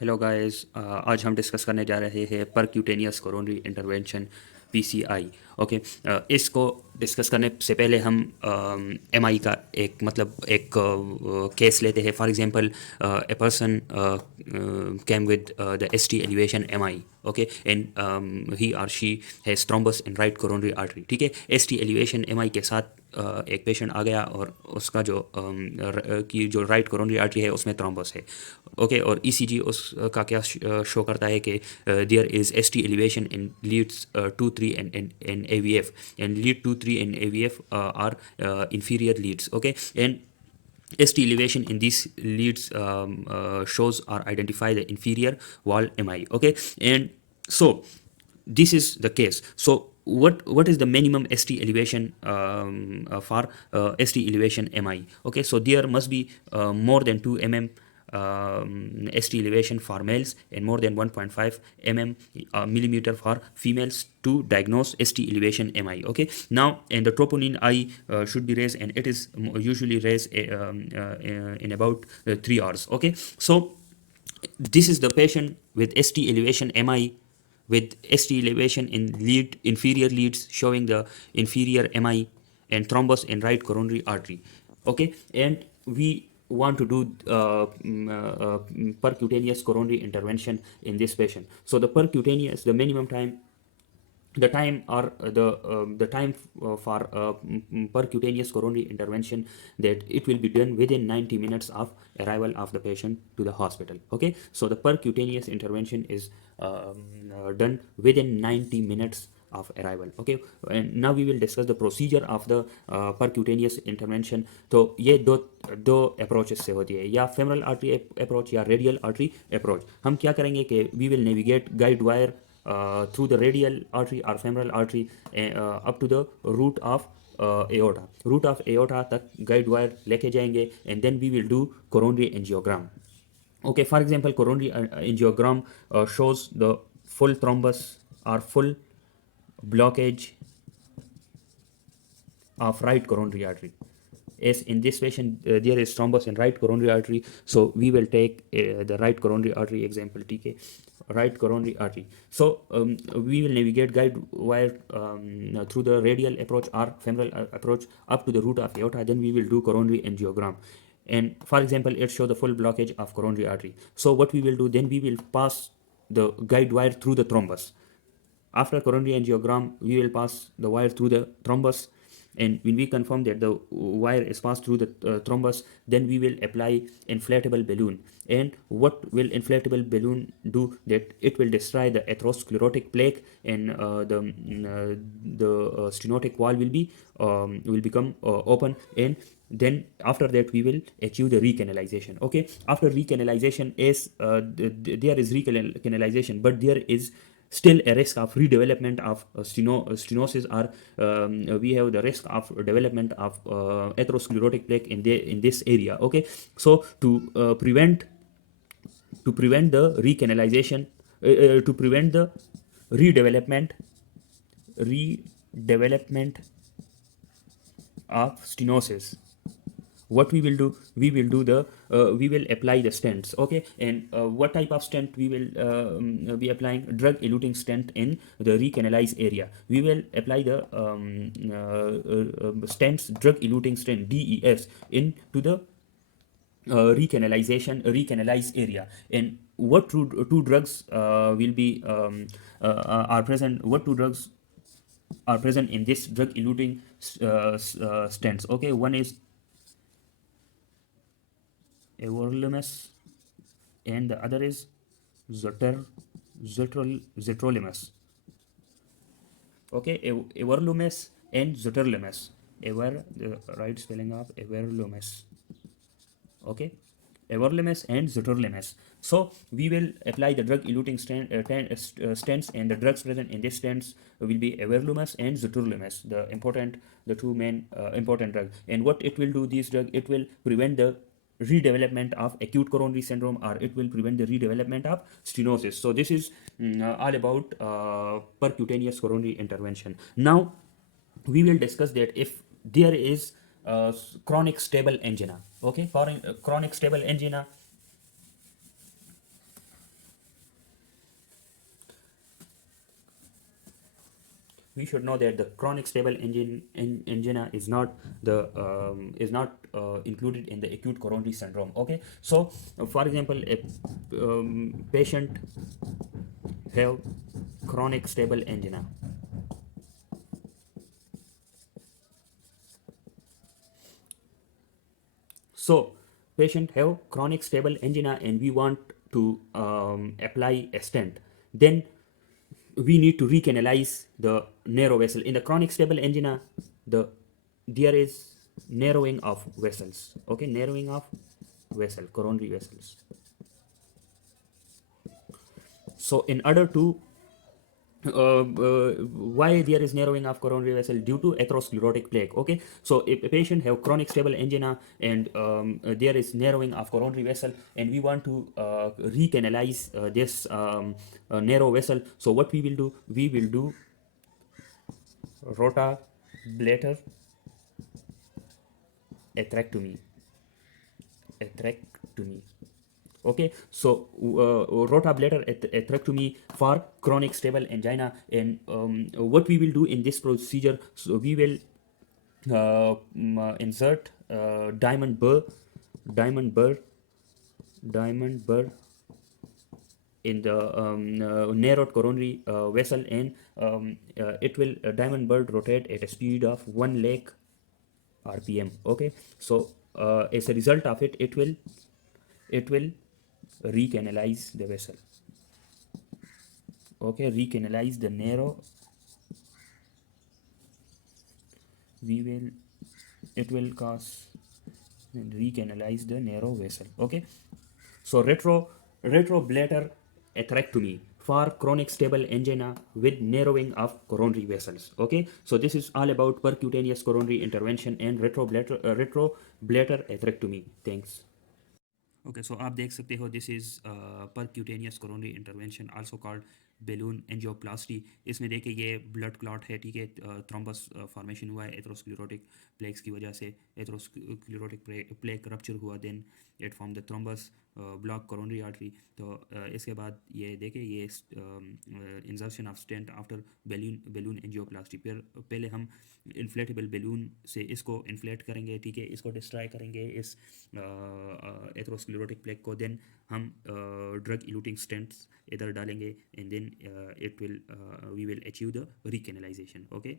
Hello guys, आज हम discuss करने जा रहे हैं percutaneous coronary intervention PCI. Okay. इसको डिस्कस करने से पहले हम एमआई का एक केस लेते हैं। For example, a person came with the ST elevation MI, okay, and he or she has thrombus in right coronary artery। ठीक है, ST elevation MI के साथ एक पेशेंट आ गया और उसका जो राइट कोरोनरी आर्टरी है उसमें थ्रोम्बस है। ओके, और ईसीजी उसका क्या शो करता है कि there is ST elevation in leads 2 3 and AVF, and lead 2 3 and AVF are inferior leads। Okay, and ST elevation in these leads shows or identify the inferior wall MI। Okay, and so this is the case. So what is the minimum ST elevation for ST elevation MI? Okay, so there must be more than 2 mm ST elevation for males and more than 1.5 mm millimeter for females to diagnose ST elevation MI। Okay, now, and the troponin I should be raised, and it is usually raised in about 3 hours। Okay, so this is the patient with ST elevation MI with ST elevation in inferior leads showing the inferior MI and thrombus in right coronary artery। Okay, and we want to do percutaneous coronary intervention in this patient. So the percutaneous, the minimum time, the time or the time for percutaneous coronary intervention, that it will be done within 90 minutes of arrival of the patient to the hospital। Okay, so the percutaneous intervention is done within 90 minutes of arrival। Okay, and now we will discuss the procedure of the percutaneous intervention। तो ये दो approaches से होती है, या femoral artery approach या radial artery approach. हम क्या करेंगे कि we will navigate guide wire through the radial artery or femoral artery up to the root of aorta। root of aorta तक guide wire लेके जाएंगे, and then we will do coronary angiogram। okay, for example, coronary angiogram shows the full thrombus or full blockage of right coronary artery। as in this patient there is thrombus in right coronary artery, so we will take the right coronary artery example, TK, right coronary artery। So we will navigate guide wire through the radial approach or femoral approach up to the root of aorta, then we will do coronary angiogram, and for example it show the full blockage of coronary artery। So what we will do, then we will pass the guide wire through the thrombus. After coronary angiogram, we will pass the wire through the thrombus, and when we confirm that the wire is passed through the thrombus, then we will apply inflatable balloon। and what will inflatable balloon do, that it will destroy the atherosclerotic plaque, and the stenotic wall will become open, and then after that we will achieve the recanalization। okay, after recanalization is there is recanalization, but there is still a risk of redevelopment of stenosis, or we have the risk of development of atherosclerotic plaque in this area। okay, so to prevent the recanalization, to prevent the redevelopment of stenosis, what we will do, we will apply the stents। okay, and what type of stent we will be applying? Drug eluting stent in the recanalized area। we will apply the stents, drug eluting stent, DES, into the recanalized area। and what two drugs will be are present, what two drugs are present in this drug eluting stents? okay, one is everolimus, and the other is zetrolimus। okay, everolimus and zetrolimus, ever the right spelling of everolimus। okay, everolimus and zetrolimus। so we will apply the drug eluting stents, and the drugs present in this stents will be everolimus and zetrolimus, the two main important drugs। and what it will do, this drug, it will prevent the redevelopment of acute coronary syndrome, or it will prevent the redevelopment of stenosis। so this is all about percutaneous coronary intervention। now we will discuss that if there is chronic stable angina। okay, for chronic stable angina, we should know that the chronic stable angina is not included in the acute coronary syndrome. Okay, so for example, if patient have chronic stable angina, so patient have chronic stable angina and we want to apply a stent, then we need to recanalize the narrow vessel. In the chronic stable angina, there is narrowing of vessels. Okay, narrowing of vessel, coronary vessels. So in order to why there is narrowing of coronary vessel? Due to atherosclerotic plaque. Okay, so if a patient have chronic stable angina and there is narrowing of coronary vessel and we want to recanalize this narrow vessel, so what we will do, we will do rotablator atherectomy. Atherectomy. Okay, so rotablator atherectomy for chronic stable angina, and what we will do in this procedure, so we will insert diamond burr in the narrowed coronary vessel, and it will diamond burr rotate at a speed of 1 lakh rpm. Okay, so as a result of it, it will recanalize the vessel. Okay, recanalize the narrow, we will it will cause recanalize the narrow vessel. Okay, so retrobladder atherectomy for chronic stable angina with narrowing of coronary vessels. Okay, so this is all about percutaneous coronary intervention and retrobladder atherectomy. Thanks. Okay, so आप देख सकते हो this is percutaneous coronary intervention also called balloon angioplasty. इसमें देखिए ये blood clot है, ठीक है, थ्रोम्बस फॉर्मेशन हुआ है एथरोस्क्लेरोटिक प्लेक्स की वजह से. एथरोस्क्लेरोटिक प्लेक रप्चर हुआ, then it form the thrombus block coronary artery. तो इसके बाद ये देखिए ये insertion of stent after balloon angioplasty. फिर पहले हम इन्फ्लेटेबल बेलून से इसको इन्फ्लेट करेंगे, ठीक है, इसको डिस्ट्रॉय करेंगे इस एथरोस्क्लेरोटिक प्लेक को. देन हम ड्रग इलूटिंग स्टेंट्स इधर डालेंगे and then it will we will achieve the recanalisation. Okay.